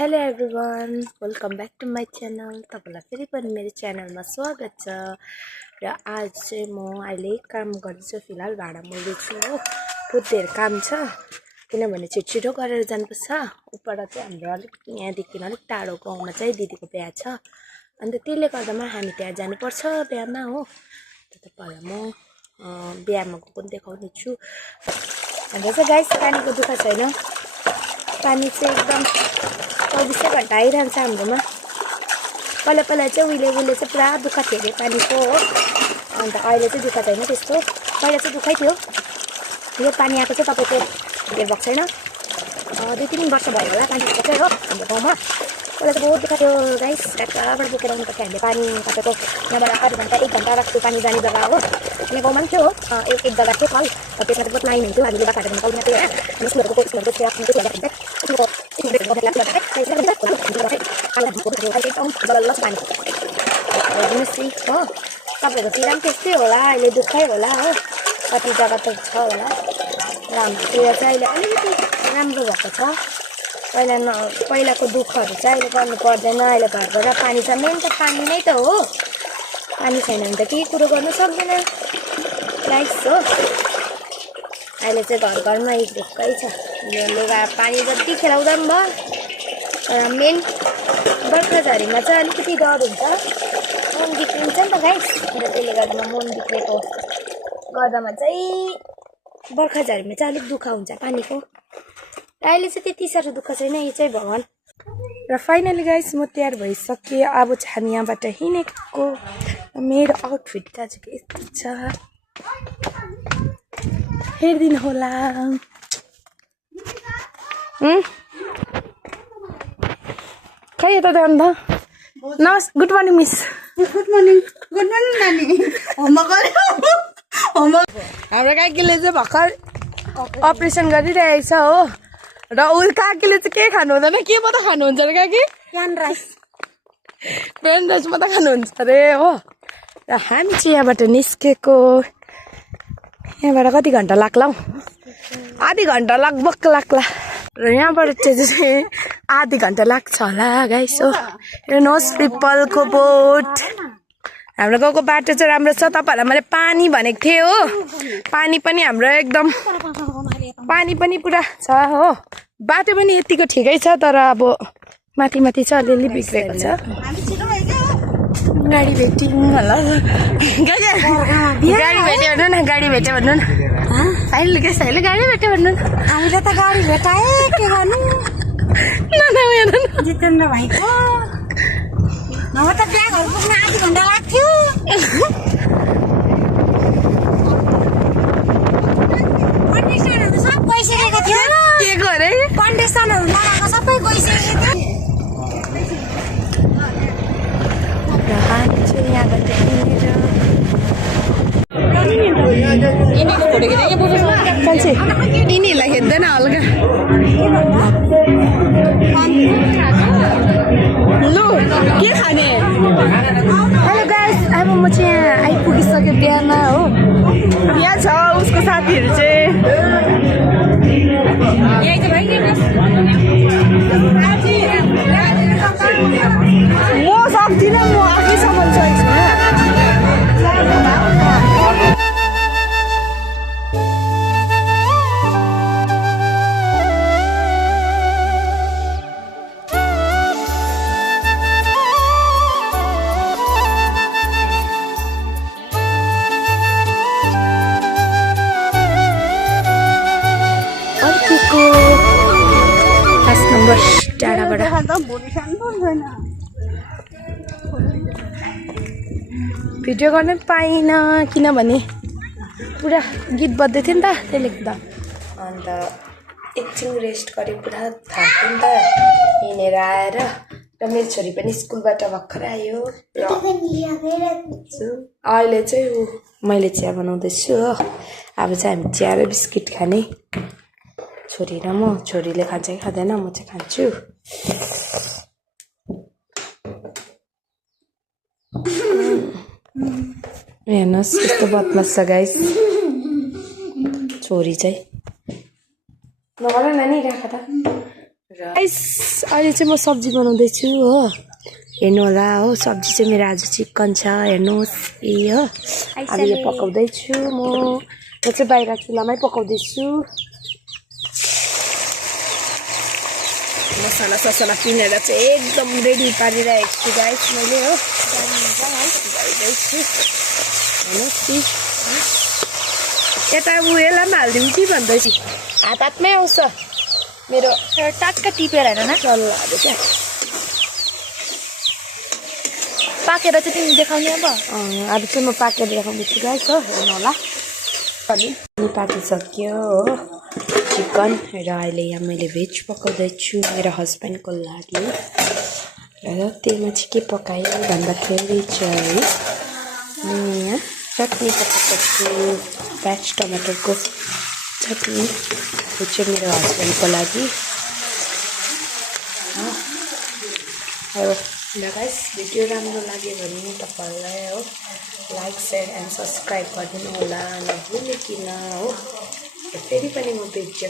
Hello everyone, welcome back to my channel. तपाईँलाई फेरि पनि मेरो च्यानलमा स्वागत छ। र आज चाहिँ म अहिले काम गर्दैछु। फिलहाल भाडा मोल्दैछु हो। बहुत धेर काम छ किनभने छिटो गरेर जानुपर्छ। उपर चाहिँ हाम्रो अलिक यहाँदेखि अलिक टाढो गाउँमा चाहिँ दिदीको बिहा छ, अन्त त्यसले गर्दामा हामी त्यहाँ जानुपर्छ बिहामा हो। तपाईँहरूलाई म बिहामा गएको देखाउने छु। हाम्रो चाहिँ गाइस पानीको दुःख छैन। पानी चाहिँ एकदम 24 घन्टा आइरहन्छ हाम्रोमा। पहिला चाहिँ उहिले चाहिँ पुरा दुःख थियो अरे पानीको हो, अन्त अहिले चाहिँ दुःख छैन त्यस्तो। पहिला चाहिँ दुःखै थियो। यो पानी आएको चाहिँ तपाईँको धेर भएको छैन, 2-3 वर्ष भयो होला पानी आएको चाहिँ हो हाम्रो गाउँमा। पहिला चाहिँ बहुत दुःख थियो गाइस। कहाँबाट बोकेर आउनु पर्छ हामीले पानी। तपाईँको यहाँबाट आधा घन्टा 1 घन्टा राख्छु पानी जाने जग्गा हो। यहाँ गाउँमा पनि थियो हो, एक जग्गा थियो कल, त्यसमा चाहिँ बहुत लाइन हुन्थ्यो। हामीले बाटोहरू निकाल्दैन थियो होइन। स्कुलहरूको चाहिँ हो। तपाईँहरूकोतिर पनि त्यस्तै होला, अहिले दुःखै होला हो। कति जग्गा त छ होला। र हाम्रोतिर चाहिँ अहिले अलिकति राम्रो भएको छ। पहिलाको दुःखहरू चाहिँ अहिले गर्नु पर्दैन। अहिले घरबाट पानी छ, मेन त पानी नै त हो। पानी छैन भने त केही कुरो गर्न सक्दैन गाइस हो। अहिले चाहिँ घरमा ढुक्कै छ। यो लुगा पानी जति खेलाउँदा पनि भयो, तर मेन बर्खा झरीमा चाहिँ अलिकति डर हुन्छ, मन बिग्रिन्छ नि त गाइस। र त्यसले गर्दामा मन बिग्रेको गर्दामा चाहिँ बर्खा झरीमा चाहिँ अलिक दुःख हुन्छ पानीको। र अहिले चाहिँ त्यति साह्रो दुःख छैन, यो चाहिँ भगवान्। र फाइनली गाइस म तयार भइसकेँ। अब चाहिँ हामी यहाँबाट हिँडेको। मेरो आउटफिट चाहिँ आज यस्तो छ, हेरिदिनु होला। खै यता जानु त। Good morning miss. Good morning नानी। हाम्रो काकीले चाहिँ भर्खर अपरेसन गरिरहेको छ हो। र ऊ काकीले चाहिँ के खानु हुँदैन, के मात्रै खानुहुन्छ अरे काकी? प्यान राइस मात्रै खानुहुन्छ अरे हो। र हामी चाहिँ यहाँबाट निस्केको। यहाँबाट कति घन्टा लाग्ला हौ? आधी घन्टा लगभग लाग्ला। र यहाँबाट चाहिँ आधी घन्टा लाग्छ होला गाइस हो। हेर्नुहोस् पिपलको बोट। हाम्रो गाउँको बाटो चाहिँ राम्रो छ। तपाईँहरूलाई मैले पानी भनेको थिएँ हो। पानी पनि हाम्रो एकदम पानी पनि पुरा छ हो। बाटो पनि यतिको ठिकै छ, तर अब माथि चाहिँ अलिअलि बिग्रेको छ। गाडी भेट्यौँ होला। गाडी भेट्यो भन्नु न, गाडी भेट्यो भन्नु न। अहिले के छ, अहिले गाडी भेट्यो भन्नु न। हामीले त गाडी भेटाए के गर्नु। जितेन्द्र भाइको नभए त ब्यागहरू पुग्न आधी घन्टा लाग्थ्यो। कन्डिसनहरू सब गइसकेको थियो। के गरे? कन्डिसनहरू लगाएको सबै गइसकेको थियो। यिनीहरूलाई हेर्दैन हल्का। लु के खाने? हेलो गाइस, अब म चाहिँ यहाँ आइपुगिसकेँ बिहामा हो। बिहा छ, उसको साथीहरू चाहिँ म सक्दिनँ, म आफैसम्म सक्छु। टाढाबाट भिडियो गर्न पाइनँ किनभने पुरा गीत बज्दै थियो नि त, त्यसले गर्दा। अन्त एकछिन रेस्ट गरेँ, पुरा थाक्यो नि त हिँडेर आएर। र मेरो छोरी पनि स्कुलबाट भर्खर आयो। र अहिले चाहिँ मैले चिया बनाउँदैछु हो। अब चाहिँ हामी चिया र बिस्किट खाने, छोरी र म। छोरीले खान्छ कि खाँदैन, म चाहिँ खान्छु। हेर्नुहोस् यस्तो बदमास छ गाइस छोरी चाहिँ। नगर नानी, राख त। गाइस अहिले चाहिँ म सब्जी बनाउँदैछु हो हेर्नु होला हो सब्जी चाहिँ मेरो आज चिकन छ हेर्नुहोस् ए हो अब यो पकाउँदैछु म चाहिँ बाहिर चुलामै पकाउँदैछु मसला ससला पिनेर चाहिँ एकदम रेडी पारिरहेको छु गाइस मैले हो हेर्नुहोस् यता उयोलाई पनि हालिदिउँ कि भन्दैछु हात हातमै आउँछ मेरो टाक्का टिपेर हेर न चल्लाहरू क्या पाकेर चाहिँ तिमी देखाउने अब अब चाहिँ म पाकेर देखाउँदैछु गाइस हो हेर्नु होला अनि पाकिसक्यो हो चिकन र अहिले यहाँ मैले भेज पकाउँदैछु मेरो हस्बेन्डको लागि र त्यसमा चाहिँ के पकाएँ भन्दाखेरि चाहिँ यहाँ चटनी पकाएको छु प्याज टमाटरको चटनी यो चाहिँ मेरो हस्बेन्डको लागि र गाइस भिडियो राम्रो लाग्यो भने तपाईँहरूलाई हो लाइक सेयर एन्ड सब्सक्राइब गरिदिनु होला नभुलिकन हो फेरि पनि म भेट्छु